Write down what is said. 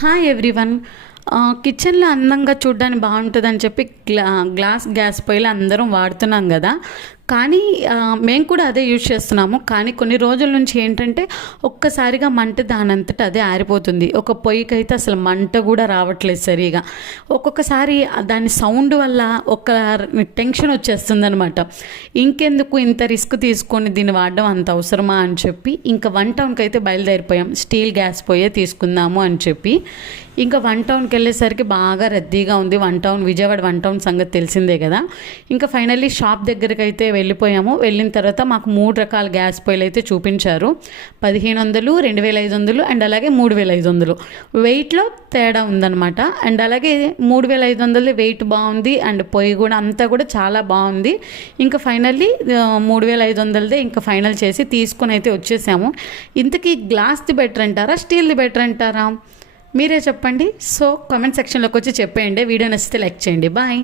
Hi everyone, కిచెన్లో అందంగా చూడడానికి బాగుంటుందని చెప్పి గ్లా గ్లాస్ గ్యాస్ పొయ్యిలు అందరం వాడుతున్నాం కదా. కానీ మేము కూడా అదే యూజ్ చేస్తున్నాము. కానీ కొన్ని రోజుల నుంచి ఏంటంటే ఒక్కసారిగా మంట దానంతట అదే ఆరిపోతుంది. ఒక పొయ్యికి అయితే అసలు మంట కూడా రావట్లేదు సరిగా. ఒక్కొక్కసారి దాని సౌండ్ వల్ల ఒక టెన్షన్ వచ్చేస్తుంది అనమాట ఇంకెందుకు ఇంత రిస్క్ తీసుకొని దీన్ని వాడడం అంత అవసరమా అని చెప్పి ఇంకా వన్ టౌన్కి అయితే బయలుదేరిపోయాం. స్టీల్ గ్యాస్ పొయ్యే తీసుకుందాము అని చెప్పి. ఇంకా వన్ టౌన్కి వెళ్ళేసరికి బాగా రద్దీగా ఉంది. One town Vijayawada one town సంగతి తెలిసిందే కదా. ఇంకా ఫైనల్లీ షాప్ దగ్గరికి అయితే వెళ్ళిపోయాము. వెళ్ళిన తర్వాత మాకు మూడు రకాల గ్యాస్ పొయ్యిలు అయితే చూపించారు. పదిహేను వందలు రెండు వేల ఐదు వందలు అండ్ అలాగే మూడు వేల ఐదు వందలు. వెయిట్లో తేడా ఉందన్నమాట. అండ్ అలాగే మూడు వేల ఐదు వందలు వెయిట్ బాగుంది అండ్ పొయ్యి కూడా అంతా కూడా చాలా బాగుంది. ఇంకా ఫైనల్లీ మూడు వేల ఐదు వందలదే ఇంకా ఫైనల్ చేసి తీసుకొని అయితే వచ్చేసాము. ఇంతకీ గ్లాస్ది బెటర్ అంటారా స్టీల్ది బెటర్ అంటారా? మీరే చెప్పండి. సో కామెంట్ సెక్షన్లోకి వచ్చి చెప్పేయండి. వీడియో నచ్చితే లైక్ చేయండి. బాయ్